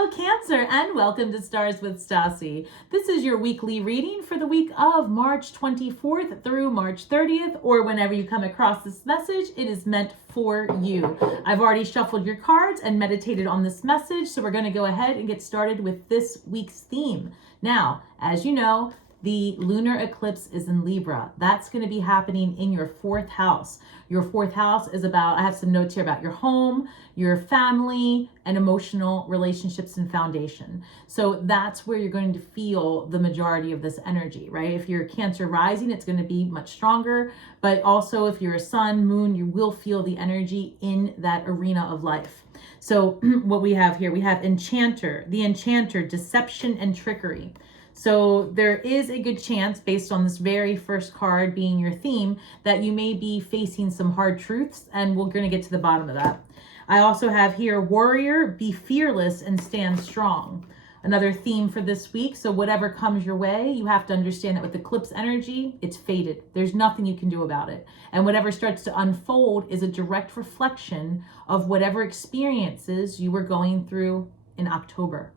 Hello Cancer and welcome to Stars with Stasi. This is your weekly reading for the week of March 24th through March 30th, or whenever you come across this message, it is meant for you. I've already shuffled your cards and meditated on this message, so we're going to go ahead and get started with this week's theme. Now, as you know, the lunar eclipse is in Libra. That's going to be happening in your fourth house. Your fourth house is about, I have some notes here about your home, your family, and emotional relationships and foundation. So that's where you're going to feel the majority of this energy, right? If you're Cancer rising, it's going to be much stronger. But also if you're a sun, moon, you will feel the energy in that arena of life. So what we have here, we have Enchanter, the Enchanter, deception and trickery. So there is a good chance, based on this very first card being your theme, that you may be facing some hard truths, and we're going to get to the bottom of that. I also have here, Warrior, be fearless and stand strong. Another theme for this week. So whatever comes your way, you have to understand that with eclipse energy, it's fated. There's nothing you can do about it. And whatever starts to unfold is a direct reflection of whatever experiences you were going through in October.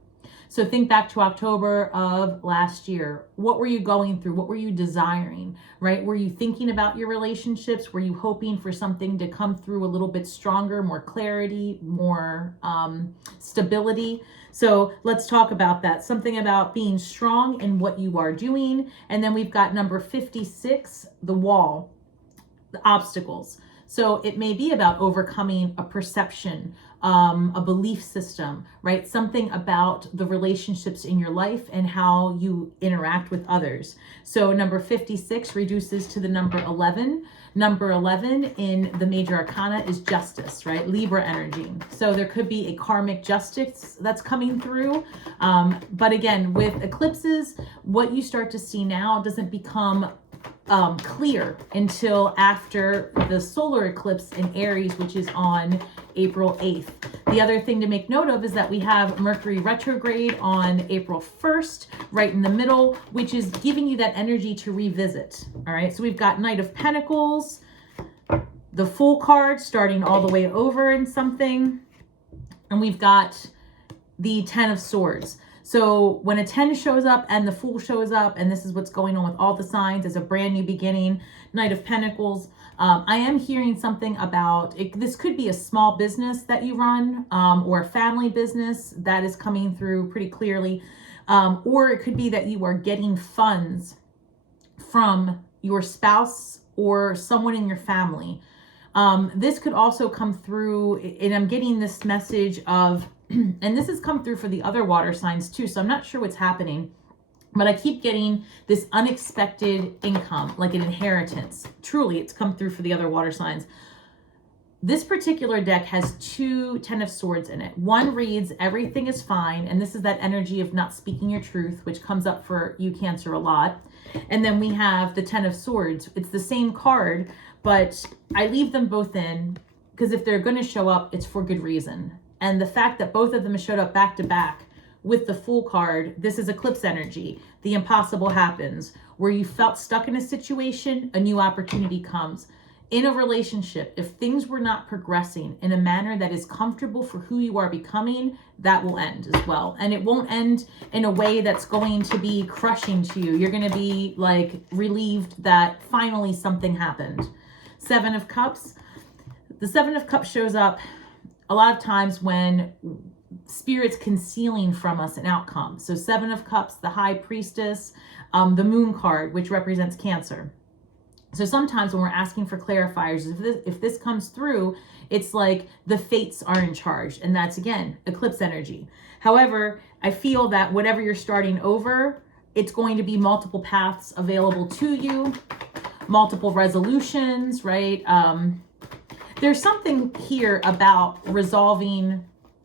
So think back to October of last year. What were you going through? What were you desiring, right? Were you thinking about your relationships? Were you hoping for something to come through a little bit stronger, more clarity, more stability? So let's talk about that. Something about being strong in what you are doing. And then we've got number 56, the wall, the obstacles. So it may be about overcoming a perception, a belief system, right? Something about the relationships in your life and how you interact with others. So number 56 reduces to the number 11. Number 11 in the major arcana is justice, right? Libra energy. So there could be a karmic justice that's coming through. But again, with eclipses, what you start to see now doesn't become clear until after the solar eclipse in Aries, which is on April 8th. The other thing to make note of is that we have Mercury retrograde on April 1st, right in the middle, which is giving you that energy to revisit. All right, so we've got Knight of Pentacles, the Fool card starting all the way over in something, and we've got the 10 of Swords. So when a 10 shows up and the Fool shows up, and this is what's going on with all the signs as a brand new beginning, Knight of Pentacles, I am hearing something about, this could be a small business that you run or a family business that is coming through pretty clearly. Or it could be that you are getting funds from your spouse or someone in your family. This could also come through, and I'm getting this message of, and this has come through for the other water signs too, so I'm not sure what's happening, but I keep getting this unexpected income, like an inheritance. Truly, it's come through for the other water signs. This particular deck has two 10 of Swords in it. One reads, everything is fine, and this is that energy of not speaking your truth, which comes up for you, Cancer, a lot. And then we have the 10 of Swords. It's the same card, but I leave them both in because if they're going to show up, it's for good reason. And the fact that both of them showed up back to back with the Fool card, this is eclipse energy. The impossible happens. Where you felt stuck in a situation, a new opportunity comes. In a relationship, if things were not progressing in a manner that is comfortable for who you are becoming, that will end as well. And it won't end in a way that's going to be crushing to you. You're going to be like relieved that finally something happened. 7 of Cups. The 7 of Cups shows up a lot of times when Spirit's concealing from us an outcome. So 7 of Cups, the High Priestess, the Moon card, which represents Cancer. So sometimes when we're asking for clarifiers, if this comes through, it's like the fates are in charge. And that's, again, eclipse energy. However, I feel that whatever you're starting over, it's going to be multiple paths available to you, multiple resolutions, right? There's something here about resolving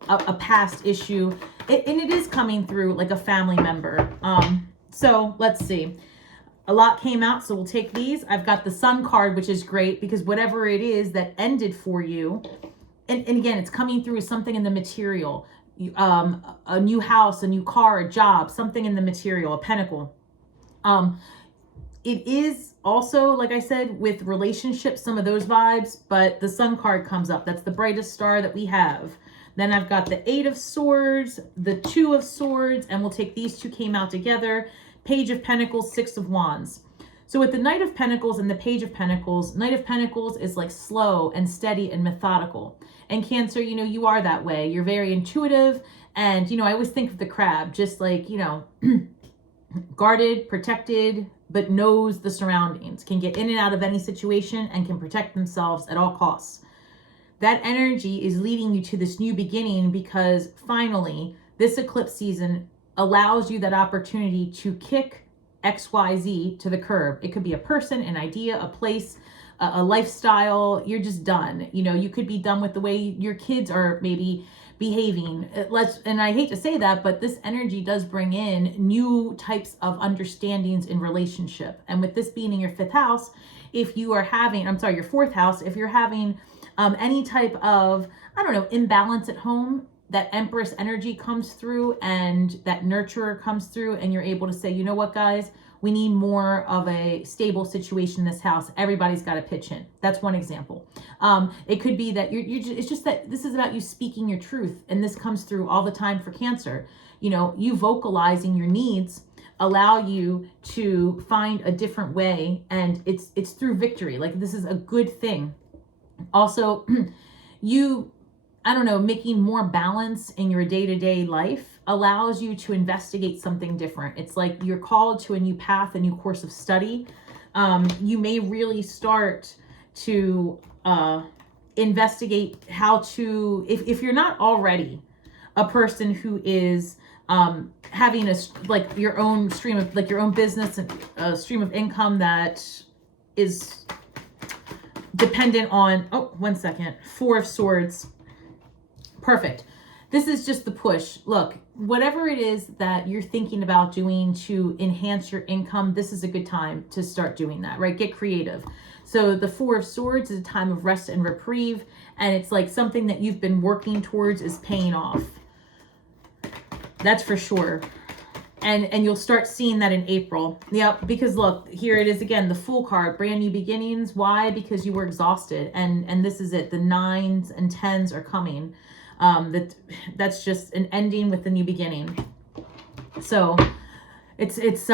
a past issue, and it is coming through like a family member. So let's see. A lot came out, so we'll take these. I've got the Sun card, which is great because whatever it is that ended for you, and again, it's coming through as something in the material, a new house, a new car, a job, something in the material, a pentacle. It is also, like I said, with relationships, some of those vibes, but the Sun card comes up. That's the brightest star that we have. Then I've got the 8 of Swords, the 2 of Swords, and we'll take these two came out together. Page of Pentacles, 6 of Wands. So with the Knight of Pentacles and the Page of Pentacles, Knight of Pentacles is like slow and steady and methodical. And Cancer, you know, you are that way. You're very intuitive. And, you know, I always think of the crab, just like, you know, guarded, protected, but knows the surroundings, can get in and out of any situation and can protect themselves at all costs. That energy is leading you to this new beginning because finally this eclipse season allows you that opportunity to kick XYZ to the curb. It could be a person, an idea, a place, a lifestyle. You're just done. You know, you could be done with the way your kids are maybe behaving. And I hate to say that, but this energy does bring in new types of understandings in relationship. And with this being in your 5th house, if you are having, I'm sorry, your 4th house, if you're having any type of, I don't know, imbalance at home, that Empress energy comes through and that nurturer comes through and you're able to say, you know what, guys, we need more of a stable situation in this house. Everybody's got to pitch in. That's one example. It could be that it's just that this is about you speaking your truth. And this comes through all the time for Cancer. You know, you vocalizing your needs allow you to find a different way. And it's through victory. Like, this is a good thing. Also, you, I don't know, making more balance in your day-to-day life allows you to investigate something different. It's like you're called to a new path, a new course of study. You may really start to investigate how to, if you're not already a person who is having like your own stream of, like your own business and a stream of income that is dependent on, oh, 1 second, 4 of Swords. Perfect. This is just the push. Look, whatever it is that you're thinking about doing to enhance your income, this is a good time to start doing that, right? Get creative. So the 4 of Swords is a time of rest and reprieve, and it's like something that you've been working towards is paying off. That's for sure. And you'll start seeing that in April. Yep, because look, here it is again, the Fool card, brand new beginnings. Why? Because you were exhausted. And this is it. The 9s and 10s are coming. That's just an ending with the new beginning. So it's this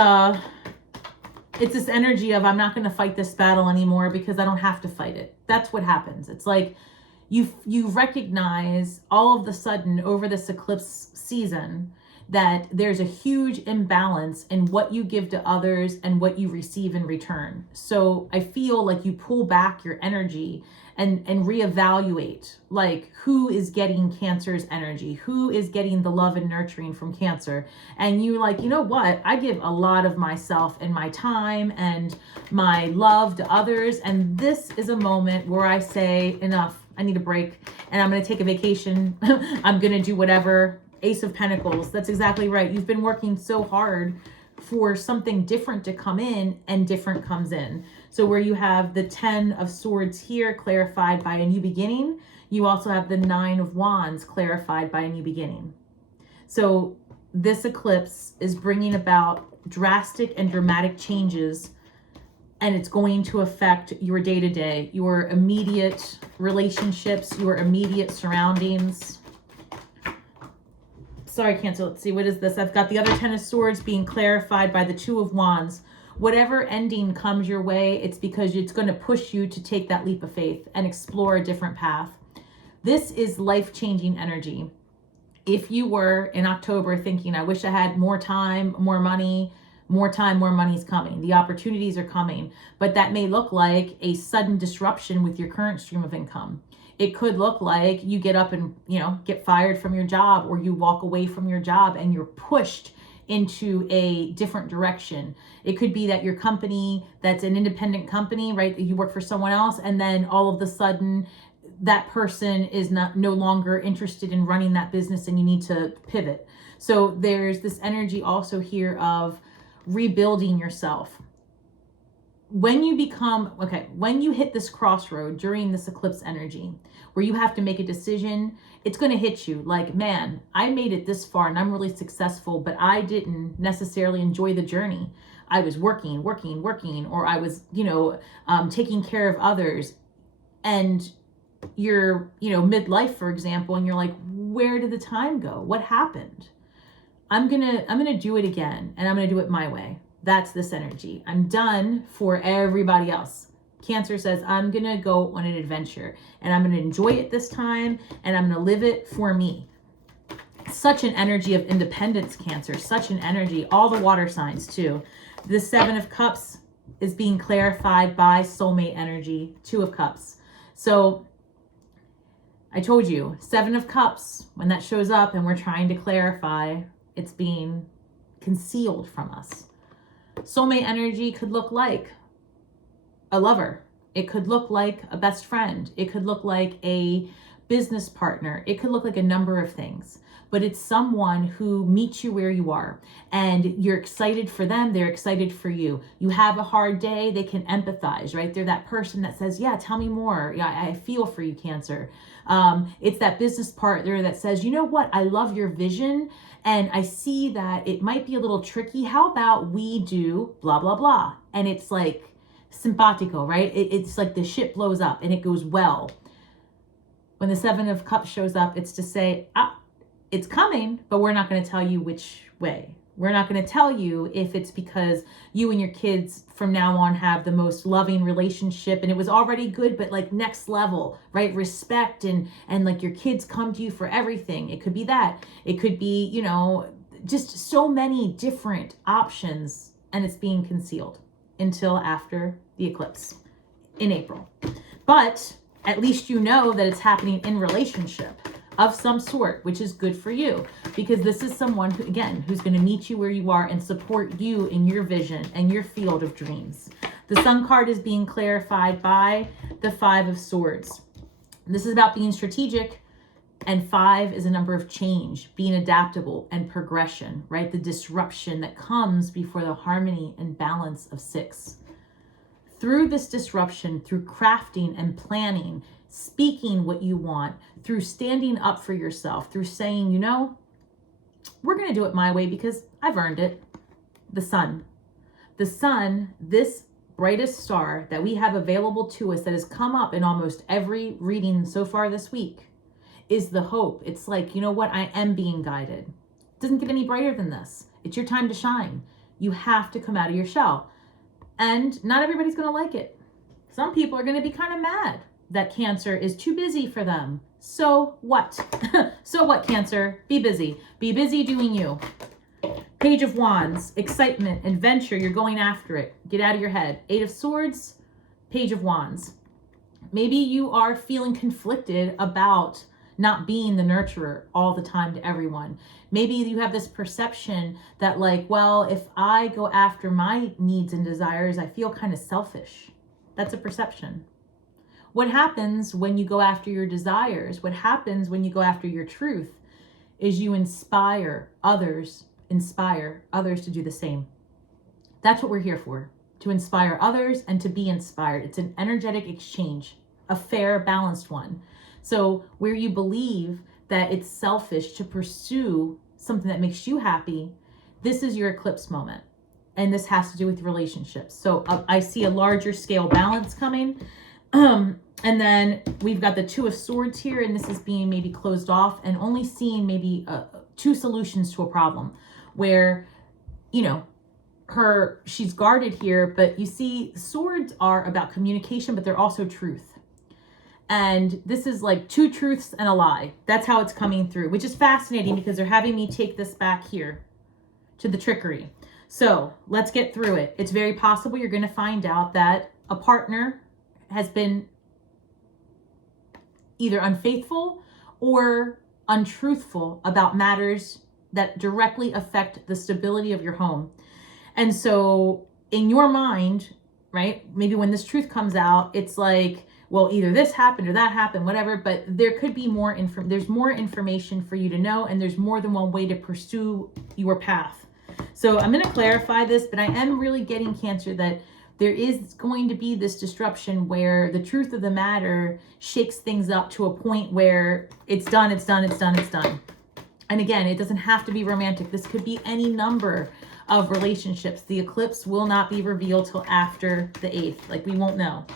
energy of, I'm not going to fight this battle anymore because I don't have to fight it. That's what happens. It's like you recognize all of the sudden over this eclipse season that there's a huge imbalance in what you give to others and what you receive in return. So I feel like you pull back your energy and reevaluate, like, who is getting Cancer's energy, who is getting the love and nurturing from Cancer. And you like, you know what, I give a lot of myself and my time and my love to others. And this is a moment where I say, enough, I need a break and I'm going to take a vacation. I'm going to do whatever. Ace of Pentacles. That's exactly right. You've been working so hard for something different to come in, and different comes in. So where you have the 10 of Swords here clarified by a new beginning, you also have the 9 of Wands clarified by a new beginning. So this eclipse is bringing about drastic and dramatic changes, and it's going to affect your day-to-day, your immediate relationships, your immediate surroundings. Sorry, Cancer. Let's see. What is this? I've got the other 10 of Swords being clarified by the 2 of Wands. Whatever ending comes your way, it's because it's going to push you to take that leap of faith and explore a different path. This is life-changing energy. If you were in October thinking, I wish I had more time, more money, more time, more money's coming. The opportunities are coming. But that may look like a sudden disruption with your current stream of income. It could look like you get up and, you know, get fired from your job, or you walk away from your job and you're pushed into a different direction. It could be that your company, that's an independent company, right? You work for someone else, and then all of a sudden that person is no longer interested in running that business and you need to pivot. So there's this energy also here of rebuilding yourself. When you when you hit this crossroad during this eclipse energy where you have to make a decision, it's going to hit you like, man, I made it this far and I'm really successful, but I didn't necessarily enjoy the journey. I was working, or I was, taking care of others. And you're, midlife, for example, and you're like, where did the time go? What happened? I'm gonna do it again, and I'm gonna do it my way. That's this energy. I'm done for everybody else. Cancer says, I'm gonna go on an adventure, and I'm gonna enjoy it this time, and I'm gonna live it for me. Such an energy of independence, Cancer, such an energy. All the water signs too. The 7 of Cups is being clarified by soulmate energy, 2 of Cups. So I told you, 7 of Cups, when that shows up and we're trying to clarify, it's being concealed from us. Soulmate energy could look like a lover. It could look like a best friend. It could look like a business partner. It could look like a number of things. But it's someone who meets you where you are, and you're excited for them. They're excited for you. You have a hard day. They can empathize, right? They're that person that says, yeah, tell me more. Yeah, I feel for you, Cancer. It's that business partner that says, you know what? I love your vision, and I see that it might be a little tricky. How about we do blah, blah, blah? And it's like simpatico, right? It's like the shit blows up and it goes well. When the 7 of Cups shows up, it's to say, it's coming, but we're not going to tell you which way. We're not going to tell you if it's because you and your kids from now on have the most loving relationship and it was already good, but like next level, right? Respect and like your kids come to you for everything. It could be that. It could be, you know, just so many different options, and it's being concealed until after the eclipse in April. But at least you know that it's happening in relationship of some sort, which is good for you, because this is someone who, again, who's going to meet you where you are and support you in your vision and your field of dreams. The Sun card is being clarified by the 5 of Swords. This is about being strategic, and 5 is a number of change, being adaptable and progression, right? The disruption that comes before the harmony and balance of 6. Through this disruption, through crafting and planning, speaking what you want, through standing up for yourself, through saying, you know, we're going to do it my way because I've earned it. The sun, this brightest star that we have available to us that has come up in almost every reading so far this week, is the hope. It's like, you know what? I am being guided. It doesn't get any brighter than this. It's your time to shine. You have to come out of your shell. And not everybody's going to like it. Some people are going to be kind of mad that Cancer is too busy for them. So what? So what, Cancer? Be busy. Be busy doing you. Page of Wands, excitement, adventure. You're going after it. Get out of your head. 8 of Swords, Page of Wands. Maybe you are feeling conflicted about not being the nurturer all the time to everyone. Maybe you have this perception that like, well, if I go after my needs and desires, I feel kind of selfish. That's a perception. What happens when you go after your desires? What happens when you go after your truth is you inspire others to do the same. That's what we're here for, to inspire others and to be inspired. It's an energetic exchange, a fair, balanced one. So where you believe that it's selfish to pursue something that makes you happy, this is your eclipse moment. And this has to do with relationships. So I see a larger scale balance coming. And then we've got the 2 of Swords here, and this is being maybe closed off and only seeing maybe 2 solutions to a problem where, you know, she's guarded here, but you see swords are about communication, but they're also truth. And this is like 2 truths and a lie. That's how it's coming through, which is fascinating because they're having me take this back here to the trickery. So let's get through it. It's very possible you're going to find out that a partner has been either unfaithful or untruthful about matters that directly affect the stability of your home. And so in your mind, right, maybe when this truth comes out, it's like, well, either this happened or that happened, whatever, but there could be more there's more information for you to know, and there's more than one way to pursue your path. So I'm going to clarify this, but I am really getting, Cancer, that there is going to be this disruption where the truth of the matter shakes things up to a point where it's done. And again, it doesn't have to be romantic. This could be any number of relationships. The eclipse will not be revealed till after the 8th. Like, we won't know.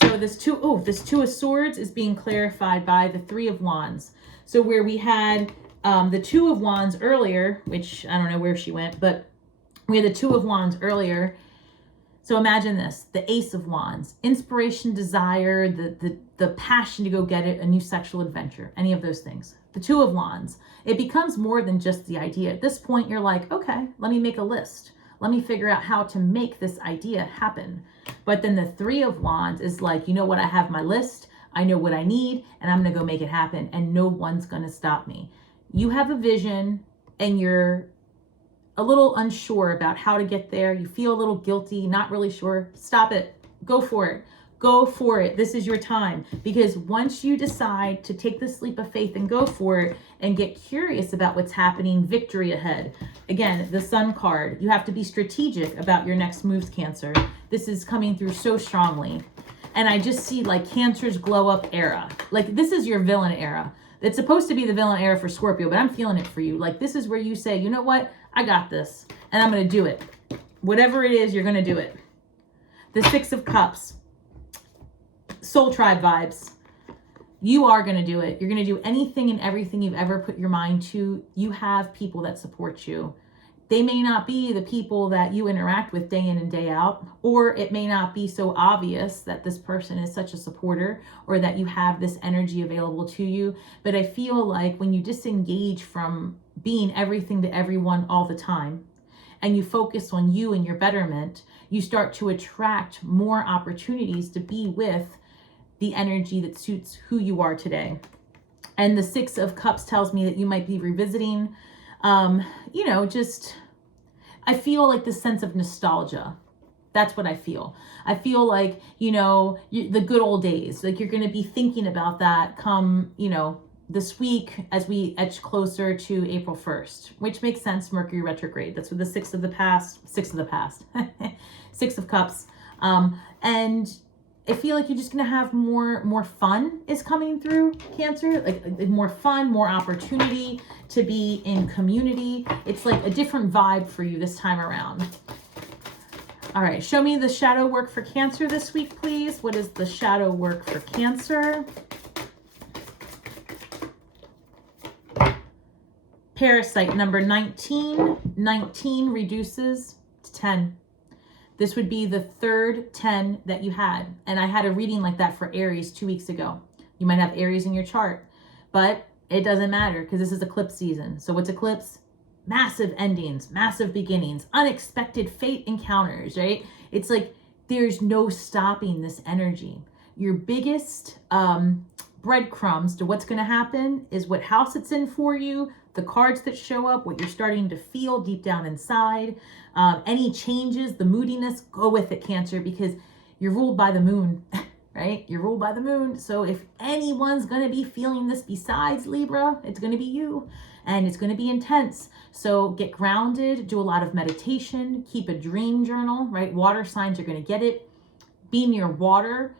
So this 2 of Swords is being clarified by the 3 of Wands. So where we had the Two of Wands earlier, which I don't know where she went, but we had the Two of Wands earlier. So imagine this, the Ace of Wands, inspiration, desire, the passion to go get it, a new sexual adventure, any of those things. The Two of Wands, it becomes more than just the idea. At this point, you're like, okay, let me make a list. Let me figure out how to make this idea happen. But then the Three of Wands is like, you know what, I have my list, I know what I need, and I'm gonna go make it happen, and no one's gonna stop me. You have a vision, and you're a little unsure about how to get there. You feel a little guilty, not really sure. Stop it. Go for it. Go for it. This is your time. Because once you decide to take this leap of faith and go for it and get curious about what's happening, victory ahead. Again, the Sun card. You have to be strategic about your next moves, Cancer. This is coming through so strongly. And I just see like Cancer's glow up era. Like this is your villain era. It's supposed to be the villain era for Scorpio, but I'm feeling it for you. Like this is where you say, you know what? I got this and I'm going to do it. Whatever it is, you're going to do it. The Six of Cups, Soul Tribe vibes. You are going to do it. You're going to do anything and everything you've ever put your mind to. You have people that support you. They may not be the people that you interact with day in and day out, or it may not be so obvious that this person is such a supporter or that you have this energy available to you. But I feel like when you disengage from being everything to everyone all the time and you focus on you and your betterment, you start to attract more opportunities to be with the energy that suits who you are today. And the Six of Cups tells me that you might be revisiting I feel like this sense of nostalgia. That's what I feel. I feel like, the good old days, like you're going to be thinking about that come, this week as we edge closer to April 1st, which makes sense. Mercury retrograde. That's what the Six of Cups. And I feel like you're just going to have more fun is coming through, Cancer, like more fun, more opportunity to be in community. It's like a different vibe for you this time around. All right, show me the shadow work for Cancer this week, please. What is the shadow work for Cancer? Parasite number 19. 19 reduces to 10. This would be the third 10 that you had. And I had a reading like that for Aries 2 weeks ago. You might have Aries in your chart, but it doesn't matter because this is eclipse season. So what's eclipse? Massive endings, massive beginnings, unexpected fate encounters, right? It's like there's no stopping this energy. Your biggest breadcrumbs to what's going to happen is what house it's in for you, the cards that show up, what you're starting to feel deep down inside, any changes, the moodiness, go with it, Cancer, because you're ruled by the moon, right? You're ruled by the moon. So if anyone's going to be feeling this besides Libra, it's going to be you, and it's going to be intense. So get grounded, do a lot of meditation, keep a dream journal, right? Water signs are going to get it. Be near water.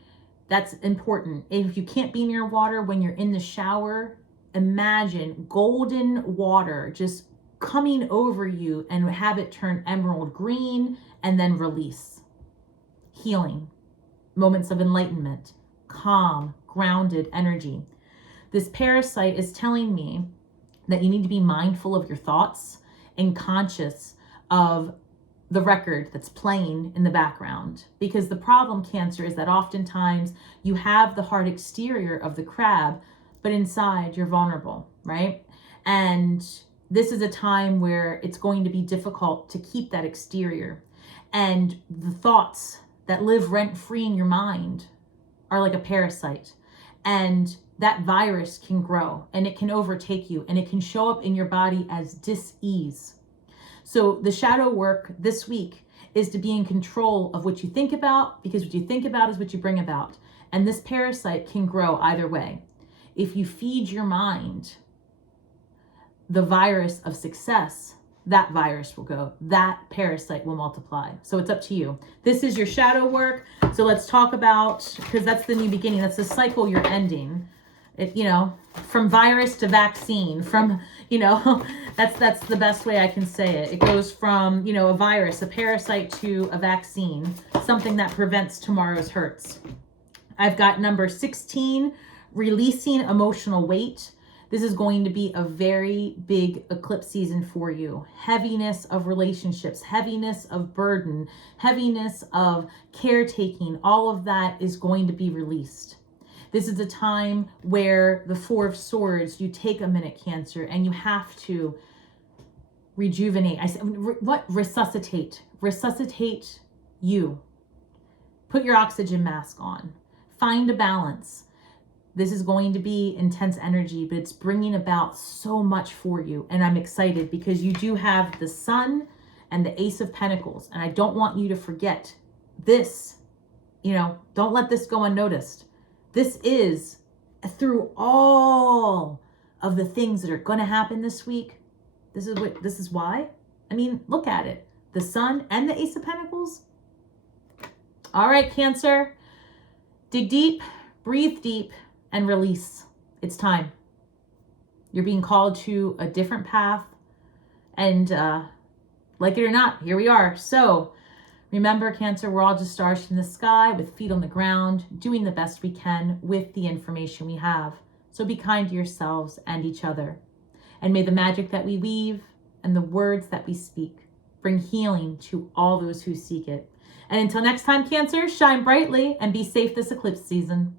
That's important. If you can't be near water when you're in the shower, imagine golden water just coming over you and have it turn emerald green and then release. Healing, moments of enlightenment, calm, grounded energy. This parasite is telling me that you need to be mindful of your thoughts and conscious of the record that's playing in the background. Because the problem, Cancer, is that oftentimes you have the hard exterior of the crab, but inside you're vulnerable, right? And this is a time where it's going to be difficult to keep that exterior. And the thoughts that live rent-free in your mind are like a parasite. And that virus can grow and it can overtake you and it can show up in your body as dis-ease. So the shadow work this week is to be in control of what you think about, because what you think about is what you bring about. And this parasite can grow either way. If you feed your mind the virus of success, that virus will go, that parasite will multiply. So it's up to you. This is your shadow work. So let's talk about, because that's the new beginning. That's the cycle you're ending. It, from virus to vaccine, from, that's the best way I can say it. It goes from, a virus, a parasite, to a vaccine, something that prevents tomorrow's hurts. I've got number 16, releasing emotional weight. This is going to be a very big eclipse season for you. Heaviness of relationships, heaviness of burden, heaviness of caretaking, all of that is going to be released. This is a time where the Four of Swords, you take a minute, Cancer, and you have to rejuvenate. I said, what? Resuscitate. Resuscitate you. Put your oxygen mask on. Find a balance. This is going to be intense energy, but it's bringing about so much for you. And I'm excited because you do have the Sun and the Ace of Pentacles. And I don't want you to forget this. You know, don't let this go unnoticed. This is through all of the things that are going to happen this week. This is why. I mean, look at it. The Sun and the Ace of Pentacles. All right, Cancer. Dig deep, breathe deep, and release. It's time. You're being called to a different path. And like it or not, here we are. So remember, Cancer, we're all just stars in the sky with feet on the ground, doing the best we can with the information we have. So be kind to yourselves and each other. And may the magic that we weave and the words that we speak bring healing to all those who seek it. And until next time, Cancer, shine brightly and be safe this eclipse season.